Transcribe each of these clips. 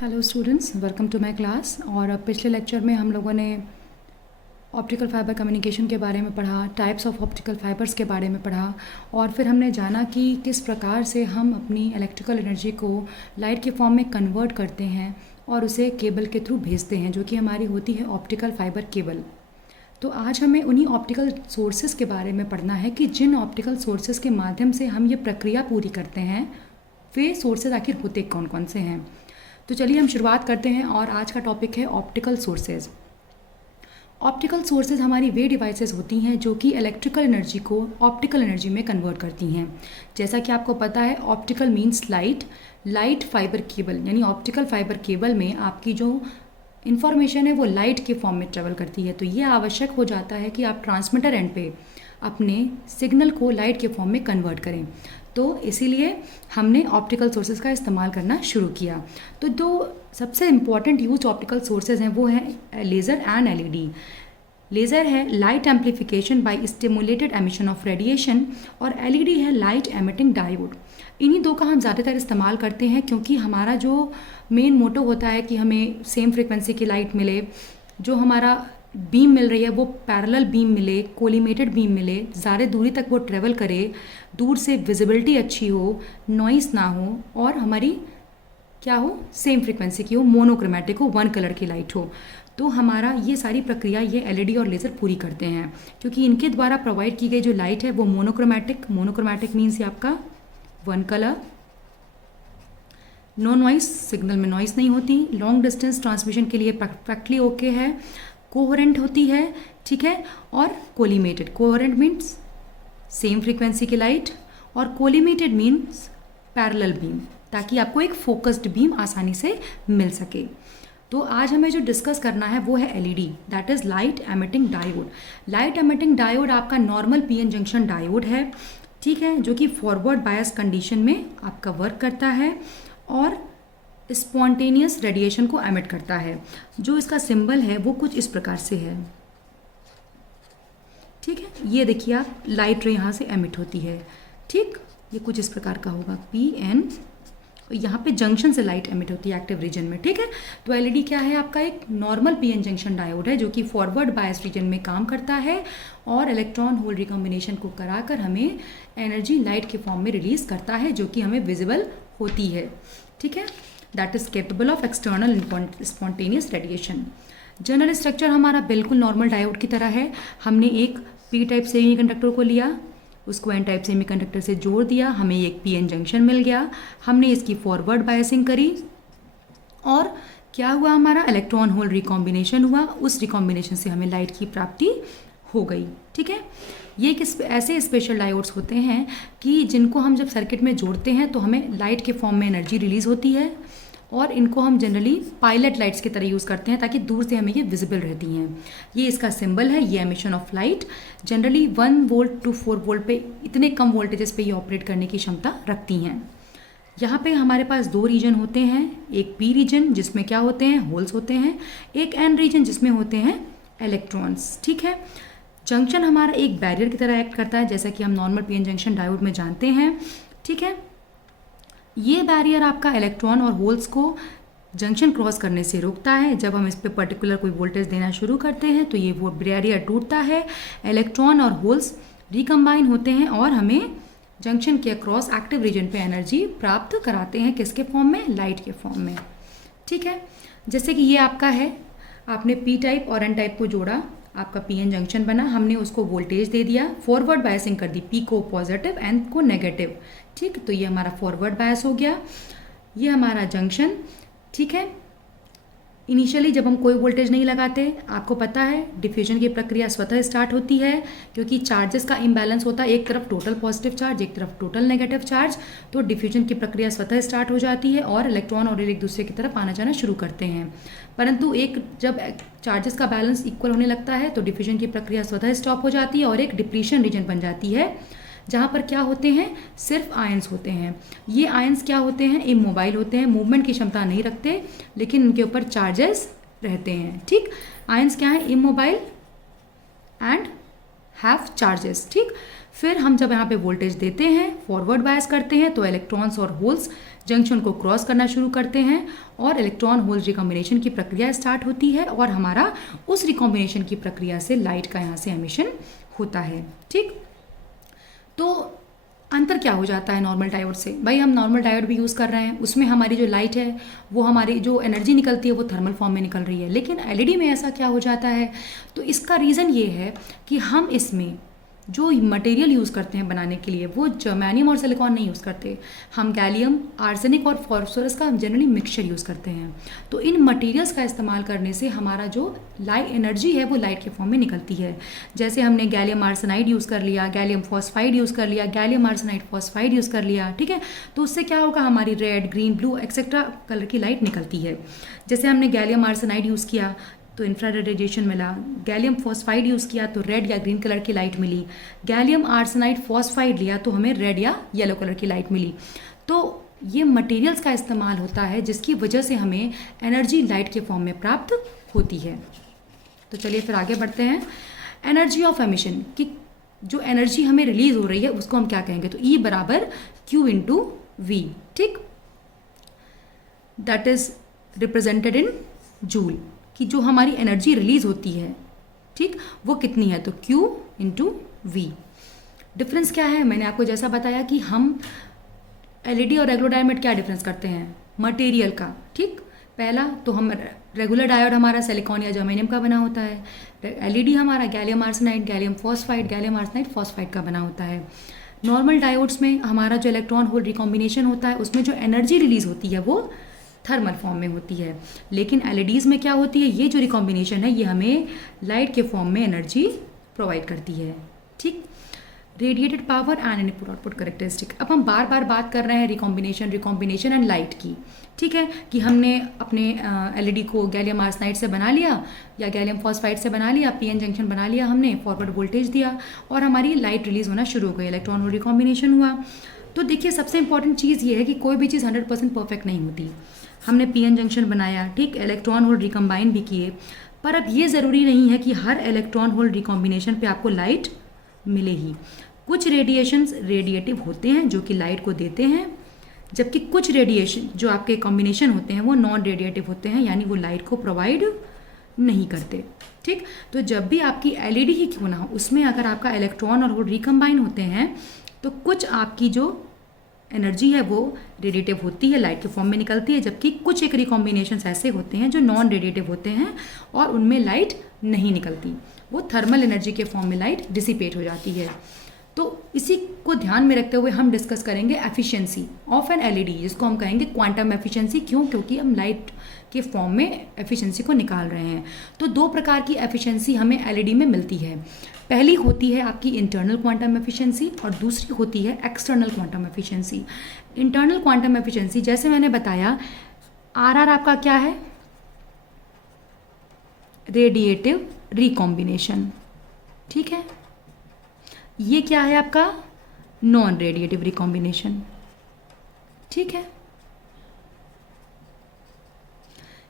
Hello students, welcome to my class. और पिछले lecture में हम लोगों ने ऑप्टिकल फाइबर कम्युनिकेशन के बारे में पढ़ा, टाइप्स ऑफ ऑप्टिकल फाइबर्स के बारे में पढ़ा, और फिर हमने जाना कि किस प्रकार से हम अपनी इलेक्ट्रिकल एनर्जी को लाइट के फॉर्म में कन्वर्ट करते हैं और उसे केबल के थ्रू भेजते हैं, जो कि हमारी होती है ऑप्टिकल फाइबर केबल। तो आज हमें उन्हीं ऑप्टिकल सोर्सेज के बारे में पढ़ना है कि जिन ऑप्टिकल सोर्सेज के माध्यम से हम ये प्रक्रिया पूरी करते हैं, वे सोर्सेज आखिर होते कौन कौन से हैं। तो चलिए हम शुरुआत करते हैं, और आज का टॉपिक है ऑप्टिकल सोर्सेज। ऑप्टिकल सोर्सेज हमारी वे डिवाइसेस होती हैं जो कि इलेक्ट्रिकल एनर्जी को ऑप्टिकल एनर्जी में कन्वर्ट करती हैं। जैसा कि आपको पता है, optical means light fibre cable, यानी ऑप्टिकल फाइबर केबल में आपकी जो इन्फॉर्मेशन है वो लाइट के फॉर्म में ट्रेवल करती है। तो ये आवश्यक हो जाता है कि आप ट्रांसमीटर एंड पे अपने सिग्नल को लाइट के फॉर्म में कन्वर्ट करें। तो इसीलिए हमने ऑप्टिकल सोर्सेज का इस्तेमाल करना शुरू किया। तो दो सबसे इम्पॉर्टेंट यूज ऑप्टिकल सोर्सेज हैं वो हैं लेज़र एंड एलईडी। लेज़र है light amplification by stimulated emission of radiation, और एलईडी है लाइट एमिटिंग डायोड। इन्हीं दो का हम ज़्यादातर इस्तेमाल करते हैं क्योंकि हमारा जो मेन मोटो होता है कि हमें सेम फ्रिक्वेंसी की लाइट मिले, जो हमारा बीम मिल रही है वो पैरेलल बीम मिले, कोलिमेटेड बीम मिले, ज़्यादा दूरी तक वो ट्रेवल करे, दूर से विजिबिलिटी अच्छी हो, नॉइस ना हो, और हमारी क्या हो, सेम फ्रिक्वेंसी की हो, मोनोक्रोमेटिक हो, वन कलर की लाइट हो। तो हमारा ये सारी प्रक्रिया ये एलईडी और लेज़र पूरी करते हैं, क्योंकि इनके द्वारा प्रोवाइड की गई जो लाइट है वो मोनोक्रोमेटिक मीन्स ये आपका one colour, no noise, signal में नॉइस नहीं होती, लॉन्ग डिस्टेंस ट्रांसमिशन के लिए परफेक्टली ओके है, कोहेरेंट होती है, ठीक है, और collimated. Coherent means same frequency की लाइट, और कोलिमेटेड मीन्स पैरेलल बीम, ताकि आपको एक फोकस्ड बीम आसानी से मिल सके। तो आज हमें जो डिस्कस करना है वो है LED, that is light emitting diode. Light emitting diode आपका नॉर्मल पीएन जंक्शन डायोड है, ठीक है, जो कि फॉरवर्ड बायस कंडीशन में आपका वर्क करता है और स्पॉन्टेनियस रेडिएशन को एमिट करता है। जो इसका सिंबल है वो कुछ इस प्रकार से है, ठीक है। ये देखिए आप, लाइट रे यहाँ से एमिट होती है, ठीक, ये कुछ इस प्रकार का होगा पीएन, यहाँ पे जंक्शन से लाइट एमिट होती है एक्टिव रीजन में, ठीक है। तो एलईडी क्या है, आपका एक नॉर्मल पीएन जंक्शन डायोड है जो कि फॉरवर्ड बायस रीजन में काम करता है और इलेक्ट्रॉन होल रिकॉम्बिनेशन को कराकर हमें एनर्जी लाइट के फॉर्म में रिलीज करता है, जो कि हमें विजिबल होती है, ठीक है। That is capable of external spontaneous radiation. General structure हमारा बिल्कुल नॉर्मल डायोड की तरह है। हमने एक पी टाइप सेमीकंडक्टर को लिया, उसको एन टाइप सेमीकंडक्टर से जोड़ दिया, हमें एक पीएन जंक्शन मिल गया, हमने इसकी फॉरवर्ड बायसिंग करी और क्या हुआ, हमारा इलेक्ट्रॉन होल रिकॉम्बिनेशन हुआ, उस रिकॉम्बिनेशन से हमें लाइट की प्राप्ति हो गई, ठीक है। ये ऐसे स्पेशल डायोड्स होते हैं कि जिनको हम जब सर्किट में जोड़ते हैं तो हमें लाइट के फॉर्म में एनर्जी रिलीज होती है, और इनको हम जनरली पायलट लाइट्स की तरह यूज़ करते हैं ताकि दूर से हमें ये विजिबल रहती हैं। ये इसका सिंबल है, ये emission of light. Generally 1 volt to 4 volt पे, इतने कम वोल्टेजेस पे ये ऑपरेट करने की क्षमता रखती हैं। यहाँ पे हमारे पास दो रीजन होते हैं, एक पी रीजन जिसमें क्या होते हैं, होल्स होते हैं, एक एन रीजन जिसमें होते हैं इलेक्ट्रॉन्स, ठीक है। जंक्शन हमारा एक बैरियर की तरह एक्ट करता है, जैसा कि हम नॉर्मल पीएन जंक्शन डायोड में जानते हैं, ठीक है। ये बैरियर आपका इलेक्ट्रॉन और होल्स को जंक्शन क्रॉस करने से रोकता है। जब हम इस पे पर्टिकुलर कोई वोल्टेज देना शुरू करते हैं तो ये वो बैरियर टूटता है, इलेक्ट्रॉन और होल्स रिकम्बाइन होते हैं और हमें जंक्शन के अक्रॉस एक्टिव रीजन पे एनर्जी प्राप्त कराते हैं। किसके फॉर्म में, लाइट के फॉर्म में, ठीक है। जैसे कि ये आपका है, आपने पी टाइप और एन टाइप को जोड़ा, आपका पीएन जंक्शन बना, हमने उसको वोल्टेज दे दिया, फॉरवर्ड बायसिंग कर दी, पी को पॉजिटिव एन को नेगेटिव, ठीक। तो ये हमारा फॉरवर्ड बायस हो गया, ये हमारा जंक्शन, ठीक है। इनिशियली जब हम कोई वोल्टेज नहीं लगाते, आपको पता है डिफ्यूजन की प्रक्रिया स्वतः स्टार्ट होती है, क्योंकि चार्जेस का इम्बैलेंस होता है, एक तरफ टोटल पॉजिटिव चार्ज, एक तरफ टोटल नेगेटिव चार्ज, तो डिफ्यूजन की प्रक्रिया स्वतः स्टार्ट हो जाती है और इलेक्ट्रॉन और एक दूसरे की तरफ आना जाना शुरू करते हैं। परंतु एक जब चार्जेस का बैलेंस इक्वल होने लगता है तो डिफ्यूजन की प्रक्रिया स्वतः स्टॉप हो जाती है और एक डिप्लीशन रीजन बन जाती है, जहाँ पर क्या होते हैं, सिर्फ आयंस होते हैं। ये आयंस क्या होते हैं, इमोबाइल होते हैं, मूवमेंट की क्षमता नहीं रखते, लेकिन इनके ऊपर चार्जेस रहते हैं, ठीक। आयंस क्या है, इमोबाइल एंड हैव चार्जेस, ठीक। फिर हम जब यहाँ पे वोल्टेज देते हैं, फॉरवर्ड बायस करते हैं, तो इलेक्ट्रॉन्स और होल्स जंक्शन को क्रॉस करना शुरू करते हैं और इलेक्ट्रॉन होल रिकॉम्बिनेशन की प्रक्रिया स्टार्ट होती है और हमारा उस रिकॉम्बिनेशन की प्रक्रिया से लाइट का यहाँ से एमिशन होता है। ठीक, तो अंतर क्या हो जाता है नॉर्मल डायोड से? भाई हम नॉर्मल डायोड भी यूज़ कर रहे हैं, उसमें हमारी जो लाइट है वो हमारी जो एनर्जी निकलती है वो थर्मल फॉर्म में निकल रही है, लेकिन एलईडी में ऐसा क्या हो जाता है? तो इसका रीज़न ये है कि हम इसमें जो मटेरियल यूज़ करते हैं बनाने के लिए वो जर्मेनियम और सिलिकॉन नहीं यूज़ करते, हम गैलियम आर्सेनिक और फॉस्फोरस का जनरली मिक्सचर यूज़ करते हैं। तो इन मटेरियल्स का इस्तेमाल करने से हमारा जो लाइट एनर्जी है वो लाइट के फॉर्म में निकलती है। जैसे हमने गैलियम आर्सेनाइड यूज़ कर लिया, गैलियम फॉस्फाइड यूज़ कर लिया, गैलियम आर्सेनाइड फॉस्फाइड यूज़ कर लिया, ठीक है, तो उससे क्या होगा, हमारी red, green, blue etcetera colour की लाइट निकलती है। जैसे हमने गैलियम आर्सेनाइड यूज़ किया तो इंफ्रारेड रेडिएशन मिला, गैलियम फॉस्फाइड यूज़ किया तो रेड या ग्रीन कलर की लाइट मिली, गैलियम आर्सेनाइड फॉस्फाइड लिया तो हमें रेड या येलो कलर की लाइट मिली। तो ये मटेरियल्स का इस्तेमाल होता है जिसकी वजह से हमें एनर्जी लाइट के फॉर्म में प्राप्त होती है। तो चलिए फिर आगे बढ़ते हैं। एनर्जी ऑफ एमिशन की जो एनर्जी हमें रिलीज हो रही है उसको हम क्या कहेंगे? तो E बराबर Q इंटू V, ठीक, that is represented in joule, कि जो हमारी एनर्जी रिलीज होती है, ठीक, वो कितनी है? तो Q इंटू V। डिफरेंस क्या है? मैंने आपको जैसा बताया कि हम एलईडी और रेगुलर डायोड में क्या डिफरेंस करते हैं? मटेरियल का, ठीक। पहला तो हम रेगुलर डायोड हमारा सिलिकॉन या जर्मेनियम का बना होता है, एलईडी हमारा gallium arsenide, gallium phosphide, gallium arsenide phosphide का बना होता है। नॉर्मल डायोड्स में हमारा जो इलेक्ट्रॉन होल रिकॉम्बिनेशन होता है उसमें जो एनर्जी रिलीज होती है वो थर्मल फॉर्म में होती है, लेकिन एलईडीज़ में क्या होती है? ये जो रिकॉम्बिनेशन है ये हमें लाइट के फॉर्म में एनर्जी प्रोवाइड करती है, ठीक। Radiated power and input output characteristic. अब हम बार बार बात कर रहे हैं रिकॉम्बिनेशन एंड लाइट की, ठीक है, कि हमने अपने एलईडी को गैलियम आर्सेनाइड से बना लिया या गैलियम फॉस्फाइड से बना लिया, पीएन जंक्शन बना लिया, हमने फॉरवर्ड वोल्टेज दिया और हमारी लाइट रिलीज होना शुरू हो गई, इलेक्ट्रॉन होल रिकॉम्बिनेशन हुआ। तो देखिए सबसे इंपॉर्टेंट चीज़ ये है कि कोई भी चीज़ 100% परफेक्ट नहीं होती। हमने पीएन जंक्शन बनाया, ठीक, इलेक्ट्रॉन होल रिकम्बाइन भी किए, पर अब ये ज़रूरी नहीं है कि हर इलेक्ट्रॉन होल रिकॉम्बिनेशन पे आपको लाइट मिले ही। कुछ रेडिएशंस रेडिएटिव होते हैं जो कि लाइट को देते हैं, जबकि कुछ रेडिएशन जो आपके कॉम्बिनेशन होते हैं वो नॉन रेडिएटिव होते हैं, यानी वो लाइट को प्रोवाइड नहीं करते, ठीक। तो जब भी आपकी एलईडी ही क्यों ना हो, उसमें अगर आपका इलेक्ट्रॉन और होल रिकम्बाइन होते हैं तो कुछ आपकी जो एनर्जी है वो रेडिएटिव होती है, लाइट के फॉर्म में निकलती है, जबकि कुछ एक रिकॉम्बिनेशंस ऐसे होते हैं जो नॉन रेडिएटिव होते हैं और उनमें लाइट नहीं निकलती, वो थर्मल एनर्जी के फॉर्म में लाइट डिसिपेट हो जाती है। तो इसी को ध्यान में रखते हुए हम डिस्कस करेंगे एफिशिएंसी ऑफ एन एलईडी, जिसको हम कहेंगे क्वांटम एफिशिएंसी। क्यों? क्योंकि हम लाइट के फॉर्म में एफिशिएंसी को निकाल रहे हैं। तो दो प्रकार की एफिशिएंसी हमें एलईडी में मिलती है। पहली होती है आपकी इंटरनल क्वांटम एफिशिएंसी और दूसरी होती है external quantum efficiency. Internal quantum efficiency जैसे मैंने बताया, आर आपका क्या है? रेडिएटिव रिकॉम्बिनेशन, ठीक है। ये क्या है आपका? नॉन रेडिएटिव रिकॉम्बिनेशन, ठीक है।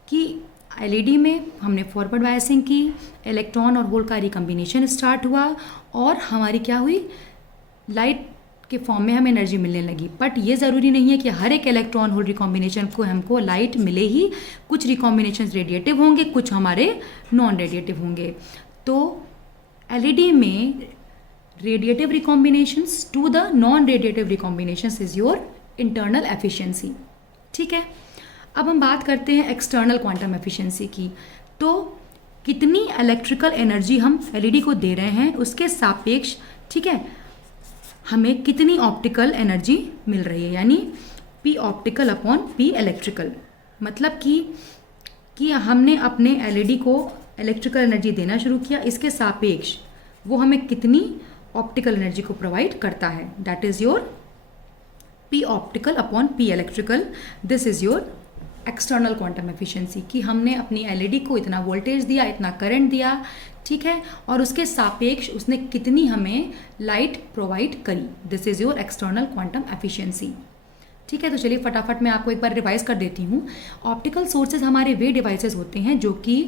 कि एलईडी में हमने फॉरवर्ड बायसिंग की, इलेक्ट्रॉन और होल का रिकॉम्बिनेशन स्टार्ट हुआ और हमारी क्या हुई? लाइट के फॉर्म में हमें एनर्जी मिलने लगी। बट ये ज़रूरी नहीं है कि हर एक इलेक्ट्रॉन होल रिकॉम्बिनेशन को हमको लाइट मिले ही। कुछ रिकॉम्बिनेशन रेडिएटिव होंगे, कुछ हमारे नॉन रेडिएटिव होंगे। तो एलईडी में radiative recombinations to the non radiative recombinations is your internal efficiency, ठीक है। अब हम बात करते हैं एक्सटर्नल क्वांटम एफिशिएंसी की। तो कितनी इलेक्ट्रिकल एनर्जी हम एलईडी को दे रहे हैं उसके सापेक्ष, ठीक है, हमें कितनी ऑप्टिकल एनर्जी मिल रही है, यानी P optical upon P electrical. मतलब कि हमने अपने एलईडी को इलेक्ट्रिकल एनर्जी देना शुरू किया, इसके सापेक्ष वो हमें कितनी ऑप्टिकल एनर्जी को प्रोवाइड करता है। That is your P optical upon P electrical. This is your external quantum efficiency, कि हमने अपनी एलईडी को इतना वोल्टेज दिया, इतना करंट दिया, ठीक है, और उसके सापेक्ष उसने कितनी हमें लाइट प्रोवाइड करी। This is your external quantum efficiency, ठीक है। तो चलिए फटाफट मैं आपको एक बार रिवाइज कर देती हूँ। ऑप्टिकल सोर्सेज हमारे वे डिवाइसेस होते हैं जो कि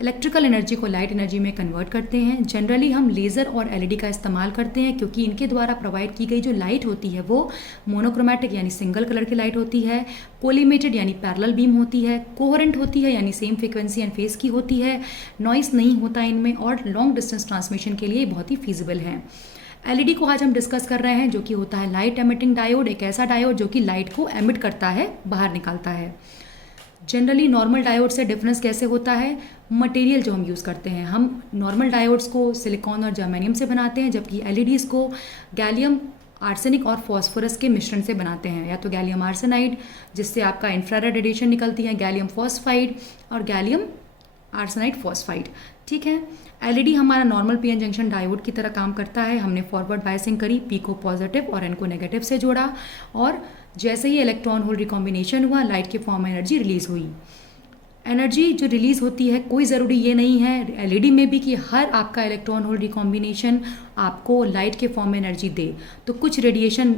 इलेक्ट्रिकल एनर्जी को लाइट एनर्जी में कन्वर्ट करते हैं। जनरली हम लेज़र और एलईडी का इस्तेमाल करते हैं क्योंकि इनके द्वारा प्रोवाइड की गई जो लाइट होती है वो मोनोक्रोमैटिक यानी सिंगल कलर की लाइट होती है, कोलिमेटेड यानी पैरेलल बीम होती है, कोहेरेंट होती है यानी सेम फ्रीक्वेंसी एंड फेस की होती है, नॉइस नहीं होता इनमें और लॉन्ग डिस्टेंस ट्रांसमिशन के लिए बहुत ही फीजिबल है। एलईडी को आज हम डिस्कस कर रहे हैं जो कि होता है लाइट एमिटिंग डायोड, एक ऐसा डायोड जो कि लाइट को एमिट करता है, बाहर निकालता है। जनरली नॉर्मल डायोड से डिफरेंस कैसे होता है, मटेरियल जो हम यूज़ करते हैं, हम नॉर्मल डायोड्स को सिलिकॉन और जर्मेनियम से बनाते हैं जबकि एलईडीज़ को गैलियम आर्सेनिक और फॉस्फोरस के मिश्रण से बनाते हैं, या तो गैलियम आर्सेनाइड जिससे आपका इंफ्रारेड रेडिएशन निकलती है, गैलियम फॉस्फाइड और गैलियम आर्सेनाइड फॉस्फाइड। ठीक है, एलईडी हमारा नॉर्मल पीएन जंक्शन डायोड की तरह काम करता है। हमने फॉरवर्ड बायसिंग करी, पी को पॉजिटिव और एन को नेगेटिव से जोड़ा और जैसे ही इलेक्ट्रॉन होल रिकॉम्बिनेशन हुआ लाइट के फॉर्म में एनर्जी रिलीज हुई। एनर्जी जो रिलीज होती है कोई ज़रूरी ये नहीं है एलईडी में भी कि हर आपका इलेक्ट्रॉन होल रिकॉम्बिनेशन आपको लाइट के फॉर्म में एनर्जी दे। तो कुछ रेडिएशन,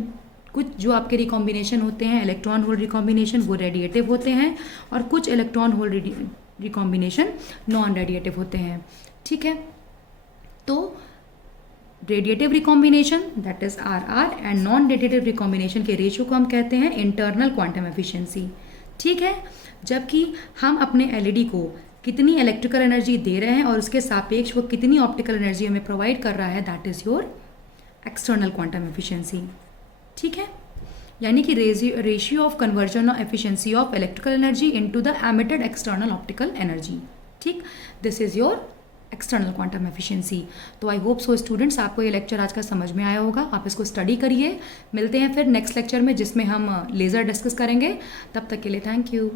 कुछ जो आपके रिकॉम्बिनेशन होते हैं इलेक्ट्रॉन होल रिकॉम्बिनेशन वो रेडिएटिव होते हैं और कुछ electron hole recombination non radiative होते हैं। ठीक है, तो radiative recombination that is R and non radiative recombination के रेशियो को हम कहते हैं इंटरनल क्वांटम एफिशिएंसी। ठीक है, जबकि हम अपने एलईडी को कितनी इलेक्ट्रिकल एनर्जी दे रहे हैं और उसके सापेक्ष वो कितनी ऑप्टिकल एनर्जी हमें प्रोवाइड कर रहा है that is your external quantum efficiency. ठीक है, यानी कि ratio of conversion of efficiency of electrical energy into the emitted external optical energy. ठीक, this is your external quantum efficiency. तो आई होप सो स्टूडेंट्स आपको ये लेक्चर आज का समझ में आया होगा, आप इसको स्टडी करिए। मिलते हैं फिर नेक्स्ट लेक्चर में जिसमें हम लेज़र डिस्कस करेंगे। तब तक के लिए थैंक यू।